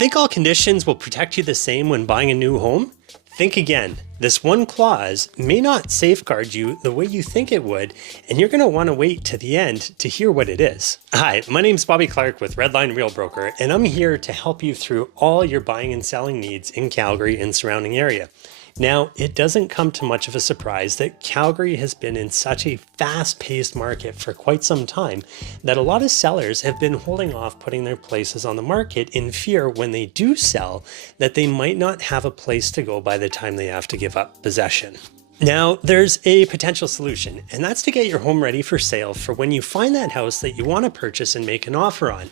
Think all conditions will protect you the same when buying a new home? Think again. This one clause may not safeguard you the way you think it would, and you're going to want to wait to the end to hear what it is. Hi, my name's Bobby Clark with Redline Real Broker, and I'm here to help you through all your buying and selling needs in Calgary and surrounding area. Now, it doesn't come to much of a surprise that Calgary has been in such a fast-paced market for quite some time that a lot of sellers have been holding off putting their places on the market in fear when they do sell that they might not have a place to go by the time they have to give up possession. Now, there's a potential solution, and that's to get your home ready for sale for when you find that house that you want to purchase and make an offer on.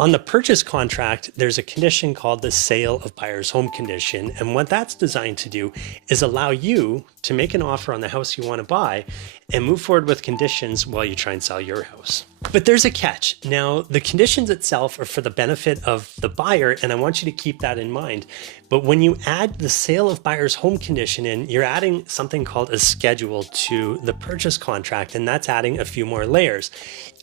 On the purchase contract, there's a condition called the sale of buyer's home condition. And what that's designed to do is allow you to make an offer on the house you want to buy and move forward with conditions while you try and sell your house. But there's a catch. Now, the conditions itself are for the benefit of the buyer, and I want you to keep that in mind. But when you add the sale of buyer's home condition in, you're adding something called a schedule to the purchase contract, and that's adding a few more layers.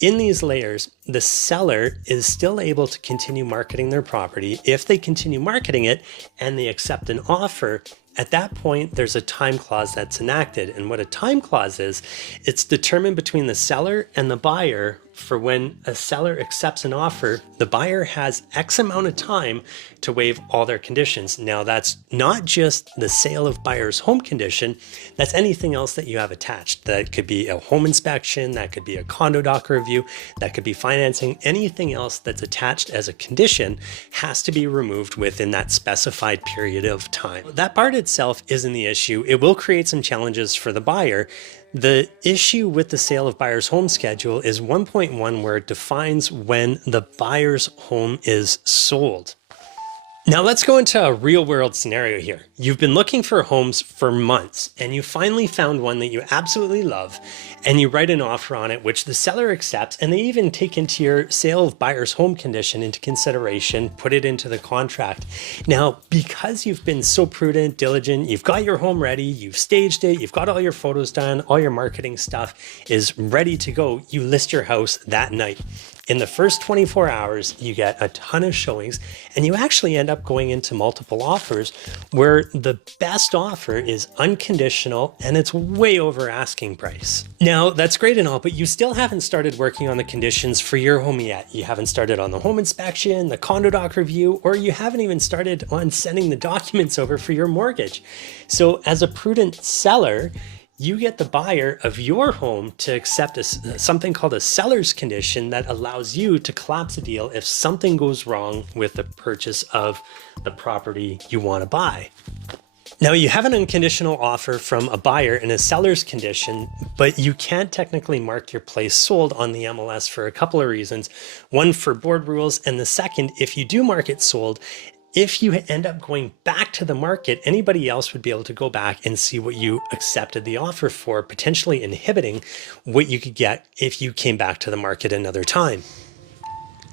In these layers, the seller is still able to continue marketing their property. If they continue marketing it and they accept an offer, at that point, there's a time clause that's enacted. And what a time clause is, it's determined between the seller and the buyer for when a seller accepts an offer, the buyer has X amount of time to waive all their conditions. Now, that's not just the sale of buyer's home condition, that's anything else that you have attached. That could be a home inspection, that could be a condo doc review, that could be financing. Anything else that's attached as a condition has to be removed within that specified period of time. That part itself isn't the issue. It will create some challenges for the buyer. The issue with the sale of buyer's home schedule is 1.1, where it defines when the buyer's home is sold. Now let's go into a real world scenario here. You've been looking for homes for months and you finally found one that you absolutely love and you write an offer on it, which the seller accepts, and they even take into your sale of buyer's home condition into consideration, put it into the contract. Now, because you've been so prudent, diligent, you've got your home ready, you've staged it, you've got all your photos done, all your marketing stuff is ready to go, you list your house that night. In the first 24 hours, you get a ton of showings and you actually end up going into multiple offers where the best offer is unconditional and it's way over asking price. Now, that's great and all, but you still haven't started working on the conditions for your home yet. You haven't started on the home inspection, the condo doc review, or you haven't even started on sending the documents over for your mortgage. So as a prudent seller, you get the buyer of your home to accept something called a seller's condition that allows you to collapse a deal if something goes wrong with the purchase of the property you want to buy. Now, you have an unconditional offer from a buyer in a seller's condition, but you can't technically mark your place sold on the MLS for a couple of reasons. One, for board rules, and the second, if you do mark it sold, if you end up going back to the market, anybody else would be able to go back and see what you accepted the offer for, potentially inhibiting what you could get if you came back to the market another time.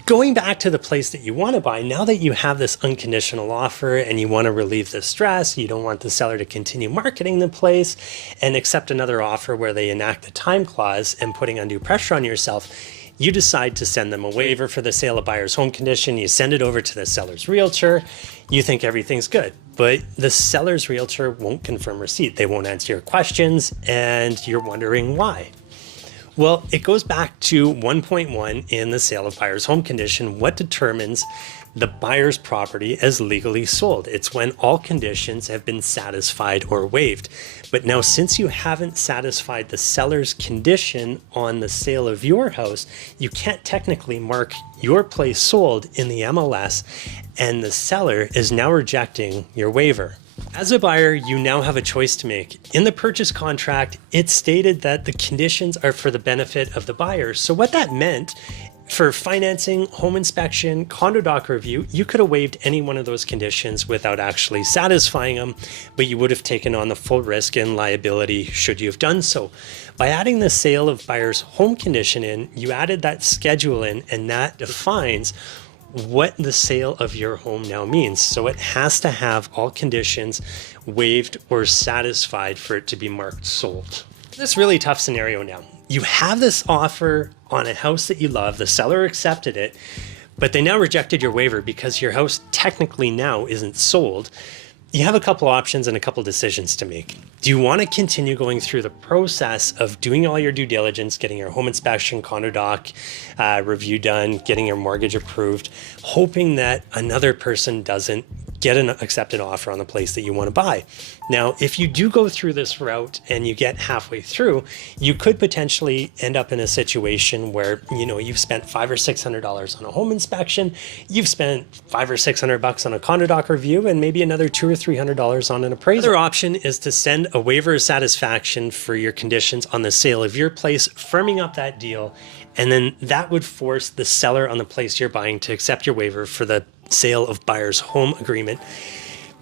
Going back to the place that you want to buy, now that you have this unconditional offer and you want to relieve the stress, you don't want the seller to continue marketing the place and accept another offer where they enact the time clause and putting undue pressure on yourself, you decide to send them a waiver for the sale of buyer's home condition. You send it over to the seller's realtor. You think everything's good, but the seller's realtor won't confirm receipt. They won't answer your questions, and you're wondering why. Well, it goes back to 1.1 in the sale of buyer's home condition. What determines the buyer's property as legally sold? It's when all conditions have been satisfied or waived. But now, since you haven't satisfied the seller's condition on the sale of your house, you can't technically mark your place sold in the MLS, and the seller is now rejecting your waiver. As a buyer, you now have a choice to make. In the purchase contract, it stated that the conditions are for the benefit of the buyer. So what that meant, for financing, home inspection, condo doc review, you could have waived any one of those conditions without actually satisfying them, but you would have taken on the full risk and liability should you have done so. By adding the sale of buyer's home condition in, you added that schedule in, and that defines what the sale of your home now means. So it has to have all conditions waived or satisfied for it to be marked sold. This really tough scenario now. You have this offer on a house that you love, the seller accepted it, but they now rejected your waiver because your house technically now isn't sold, you have a couple options and a couple decisions to make. Do you want to continue going through the process of doing all your due diligence, getting your home inspection, condo doc review done, getting your mortgage approved, hoping that another person doesn't get an accepted offer on the place that you want to buy? Now, if you do go through this route and you get halfway through, you could potentially end up in a situation where, you've spent $500 or $600 on a home inspection, you've spent $500 or $600 on a condo doc review, and maybe another $200 or $300 on an appraisal. Another option is to send a waiver of satisfaction for your conditions on the sale of your place, firming up that deal, and then that would force the seller on the place you're buying to accept your waiver for the sale of buyer's home agreement.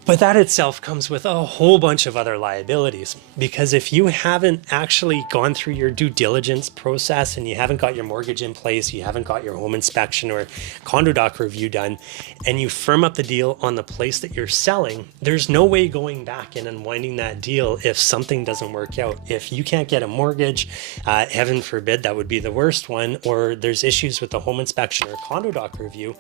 But that itself comes with a whole bunch of other liabilities, because if you haven't actually gone through your due diligence process and you haven't got your mortgage in place, you haven't got your home inspection or condo doc review done, and you firm up the deal on the place that you're selling, there's no way going back and unwinding that deal if something doesn't work out. If you can't get a mortgage, heaven forbid, that would be the worst one, or there's issues with the home inspection or condo doc review,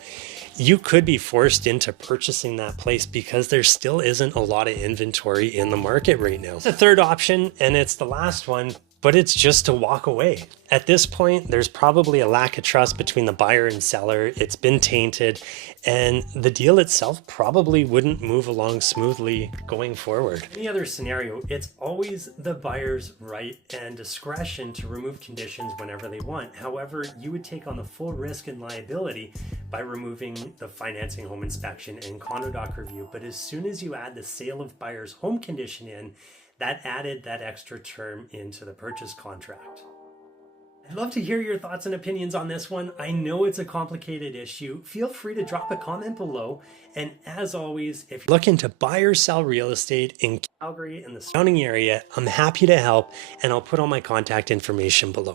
you could be forced into purchasing that place because there still isn't a lot of inventory in the market right now. The third option, and it's the last one, but it's just to walk away. At this point, there's probably a lack of trust between the buyer and seller. It's been tainted, and the deal itself probably wouldn't move along smoothly going forward. Any other scenario, it's always the buyer's right and discretion to remove conditions whenever they want. However, you would take on the full risk and liability by removing the financing, home inspection, and condo doc review. But as soon as you add the sale of buyer's home condition in, that added that extra term into the purchase contract. I'd love to hear your thoughts and opinions on this one. I know it's a complicated issue. Feel free to drop a comment below. And as always, if you're looking to buy or sell real estate in Calgary and the surrounding area, I'm happy to help, and I'll put all my contact information below.